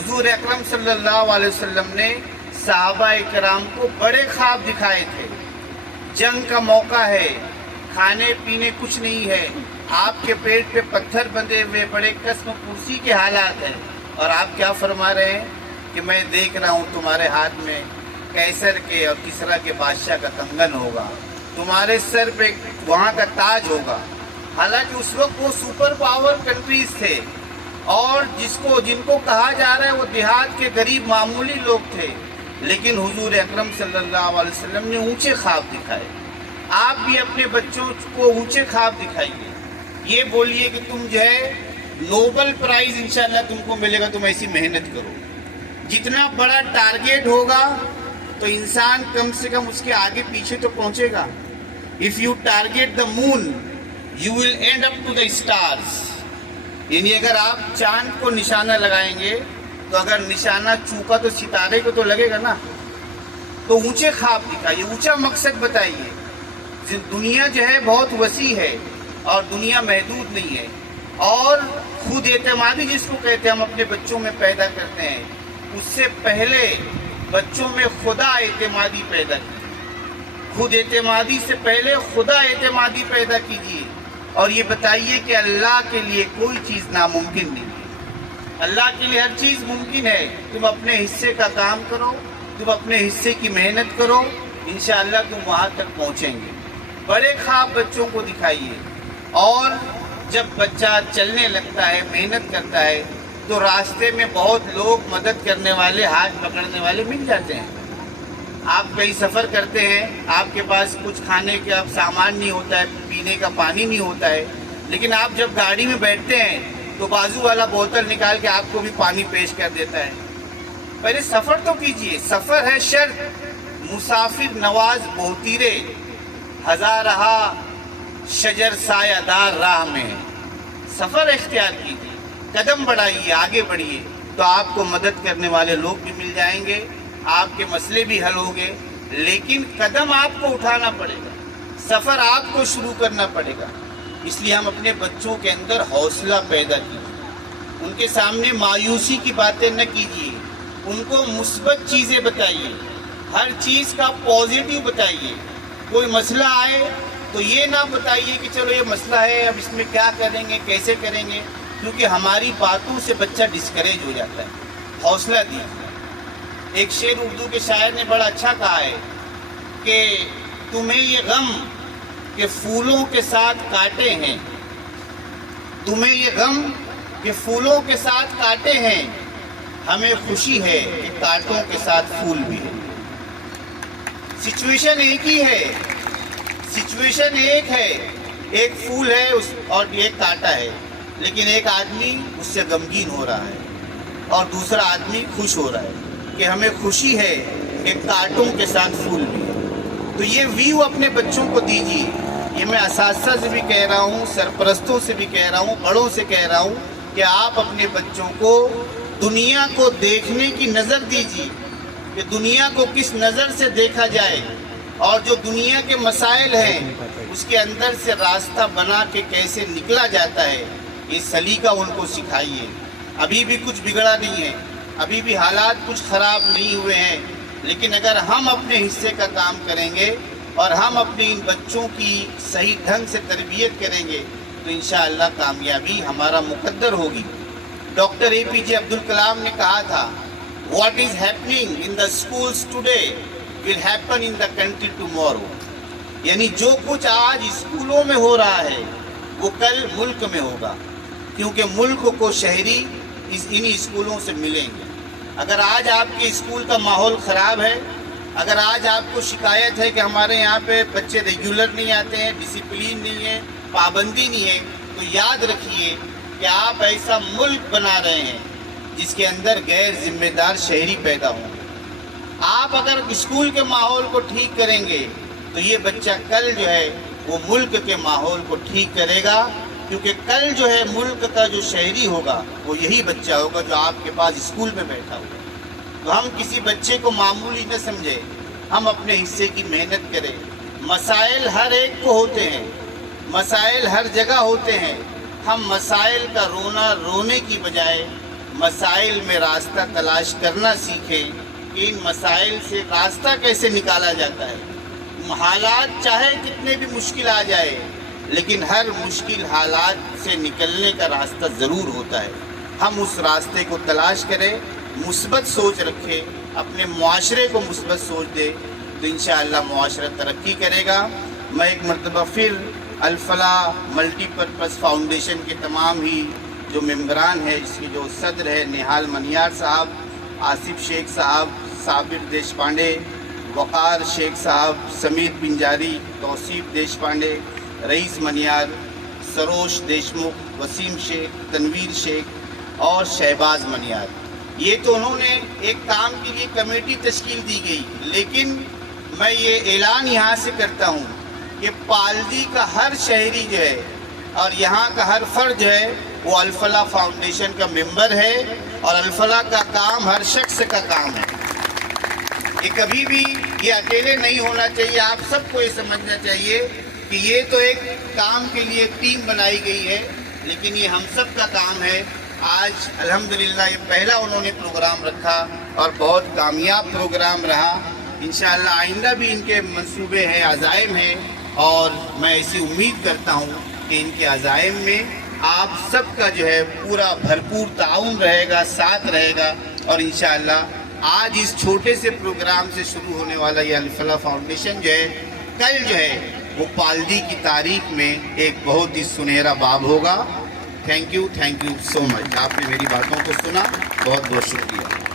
حضور اکرم صلی اللہ علیہ وسلم نے صحابہ کرام کو بڑے خواب دکھائے تھے. جنگ کا موقع ہے, کھانے پینے کچھ نہیں ہے, آپ کے پیٹ پہ پتھر بندھے ہوئے, بڑے قسم پرسی کے حالات ہیں, اور آپ کیا فرما رہے ہیں کہ میں دیکھ رہا ہوں تمہارے ہاتھ میں قیصر کے اور کسریٰ کے بادشاہ کا کنگن ہوگا, تمہارے سر پہ وہاں کا تاج ہوگا. حالانکہ اس وقت وہ سپر پاور کنٹریز تھے, اور جن کو کہا جا رہا ہے وہ دیہات کے غریب معمولی لوگ تھے, لیکن حضور اکرم صلی اللہ علیہ وسلم نے اونچے خواب دکھائے. آپ بھی اپنے بچوں کو اونچے خواب دکھائیے. یہ بولیے کہ تم جو ہے نوبل پرائز انشاءاللہ تم کو ملے گا, تم ایسی محنت کرو. جتنا بڑا ٹارگیٹ ہوگا تو انسان کم سے کم اس کے آگے پیچھے تو پہنچے گا. If you target the moon, you will end up to the stars. یعنی اگر آپ چاند کو نشانہ لگائیں گے تو اگر نشانہ چوکا تو ستارے کو تو لگے گا نا. تو اونچے خواب دکھائیے, اونچا مقصد بتائیے. دنیا جو ہے بہت وسیع ہے اور دنیا محدود نہیں ہے, اور خود اعتمادی جس کو کہتے ہیں ہم اپنے بچوں میں پیدا کرتے ہیں, اس سے پہلے بچوں میں خدا اعتمادی پیدا کی. خود اعتمادی سے پہلے خدا اعتمادی پیدا کیجیے, اور یہ بتائیے کہ اللہ کے لیے کوئی چیز ناممکن نہیں ہے. اللہ کے لیے ہر چیز ممکن ہے. تم اپنے حصے کا کام کرو, تم اپنے حصے کی محنت کرو, انشاءاللہ تم وہاں تک پہنچیں گے. بڑے خواب بچوں کو دکھائیے. اور جب بچہ چلنے لگتا ہے, محنت کرتا ہے, تو راستے میں بہت لوگ مدد کرنے والے, ہاتھ پکڑنے والے مل جاتے ہیں. آپ کہیں سفر کرتے ہیں, آپ کے پاس کچھ کھانے کا سامان نہیں ہوتا ہے, پینے کا پانی نہیں ہوتا ہے, لیکن آپ جب گاڑی میں بیٹھتے ہیں تو بازو والا بوتل نکال کے آپ کو بھی پانی پیش کر دیتا ہے. پہلے سفر تو کیجئے. سفر ہے شرط, مسافر نواز بہتیرے, ہزارہا شجر سایہ دار راہ میں. سفر اختیار کیجئے, قدم بڑھائیے, آگے بڑھیے, تو آپ کو مدد کرنے والے لوگ بھی مل جائیں گے, آپ کے مسئلے بھی حل ہوں گے. لیکن قدم آپ کو اٹھانا پڑے گا, سفر آپ کو شروع کرنا پڑے گا. اس لیے ہم اپنے بچوں کے اندر حوصلہ پیدا کیجیے. ان کے سامنے مایوسی کی باتیں نہ کیجیے, ان کو مثبت چیزیں بتائیے, ہر چیز کا پازیٹیو بتائیے. کوئی مسئلہ آئے تو یہ نہ بتائیے کہ چلو یہ مسئلہ ہے, اب اس میں کیا کریں گے, کیسے کریں گے, کیونکہ ہماری باتوں سے بچہ ڈسکریج ہو جاتا ہے. حوصلہ دیجیے. ایک شعر اردو کے شاعر نے بڑا اچھا کہا ہے کہ تمہیں یہ غم کہ پھولوں کے ساتھ کاٹے ہیں, تمہیں یہ غم کہ پھولوں کے ساتھ کاٹے ہیں, ہمیں خوشی ہے کہ کانٹوں کے ساتھ پھول بھی ہے. سچویشن ایک ہی ہے, سچویشن ایک ہے, ایک پھول ہے اور ایک کانٹا ہے, لیکن ایک آدمی اس سے غمگین ہو رہا ہے اور دوسرا آدمی خوش ہو رہا ہے کہ ہمیں خوشی ہے کہ کانٹوں کے ساتھ پھول بھی ہے. تو یہ ویو اپنے بچوں کو دیجیے. یہ میں اساتذہ سے بھی کہہ رہا ہوں, سرپرستوں سے بھی کہہ رہا ہوں, بڑوں سے کہہ رہا ہوں کہ آپ اپنے بچوں کو دنیا کو دیکھنے کی نظر دیجیے, کہ دنیا کو کس نظر سے دیکھا جائے, اور جو دنیا کے مسائل ہیں اس کے اندر سے راستہ بنا کے کیسے نکلا جاتا ہے, یہ سلیقہ ان کو سکھائیے. ابھی بھی کچھ بگڑا نہیں ہے, ابھی بھی حالات کچھ خراب نہیں ہوئے ہیں, لیکن اگر ہم اپنے حصے کا کام کریں گے اور ہم اپنے ان بچوں کی صحیح ڈھنگ سے تربیت کریں گے تو انشاءاللہ کامیابی ہمارا مقدر ہوگی. ڈاکٹر اے پی جے عبدالکلام نے کہا تھا, what is happening in the schools today will happen in the country tomorrow. یعنی جو کچھ آج اسکولوں میں ہو رہا ہے وہ کل ملک میں ہوگا, کیونکہ ملک کو شہری انہی اسکولوں سے ملیں گے. اگر آج آپ کے اسکول کا ماحول خراب ہے, اگر آج آپ کو شکایت ہے کہ ہمارے یہاں پہ بچے ریگولر نہیں آتے ہیں, ڈسپلین نہیں ہے, پابندی نہیں ہے, تو یاد رکھیے کہ آپ ایسا ملک بنا رہے ہیں جس کے اندر غیر ذمہ دار شہری پیدا ہوں گے. آپ اگر اسکول کے ماحول کو ٹھیک کریں گے تو یہ بچہ کل جو ہے وہ ملک کے ماحول کو ٹھیک کرے گا, کیونکہ کل جو ہے ملک کا جو شہری ہوگا وہ یہی بچہ ہوگا جو آپ کے پاس اسکول میں بیٹھا ہوگا. تو ہم کسی بچے کو معمولی نہ سمجھیں, ہم اپنے حصے کی محنت کریں. مسائل ہر ایک کو ہوتے ہیں, مسائل ہر جگہ ہوتے ہیں. ہم مسائل کا رونا رونے کی بجائے مسائل میں راستہ تلاش کرنا سیکھیں کہ ان مسائل سے راستہ کیسے نکالا جاتا ہے. حالات چاہے کتنے بھی مشکل آ جائے لیکن ہر مشکل حالات سے نکلنے کا راستہ ضرور ہوتا ہے. ہم اس راستے کو تلاش کریں, مثبت سوچ رکھیں, اپنے معاشرے کو مثبت سوچ دیں تو انشاءاللہ معاشرہ ترقی کرے گا. میں ایک مرتبہ پھر الفلاح ملٹی پرپز فاؤنڈیشن کے تمام ہی جو ممبران ہیں, اس کے جو صدر ہے نہال منیار صاحب, آصف شیخ صاحب, صابر دیشپانڈے, وقار شیخ صاحب, سمیر پنجاری, توصیف دیشپانڈے, رئیس منیار, سروش دیشمکھ, وسیم شیخ, تنویر شیخ اور شہباز منیار, یہ تو انہوں نے ایک کام کے لیے کمیٹی تشکیل دی گئی. لیکن میں یہ اعلان یہاں سے کرتا ہوں کہ پالدی کا ہر شہری جو ہے اور یہاں کا ہر فرد جو ہے وہ الفلاح فاؤنڈیشن کا ممبر ہے, اور الفلاح کا کام ہر شخص کا کام ہے. یہ کبھی بھی یہ اکیلے نہیں ہونا چاہیے. آپ سب کو یہ سمجھنا چاہیے کہ یہ تو ایک کام کے لیے ٹیم بنائی گئی ہے لیکن یہ ہم سب کا کام ہے. آج الحمدللہ یہ پہلا انہوں نے پروگرام رکھا اور بہت کامیاب پروگرام رہا. انشاءاللہ آئندہ بھی ان کے منصوبے ہیں, عزائم ہیں, اور میں ایسی امید کرتا ہوں کہ ان کے عزائم میں آپ سب کا جو ہے پورا بھرپور تعاون رہے گا, ساتھ رہے گا. اور انشاءاللہ آج اس چھوٹے سے پروگرام سے شروع ہونے والا یہ الفلاح فاؤنڈیشن جو ہے کل جو ہے وہ پالدی کی تاریخ میں ایک بہت ہی سنہرا باب ہوگا. تھینک یو سو مچ. آپ نے میری باتوں کو سنا, بہت بہت شکریہ.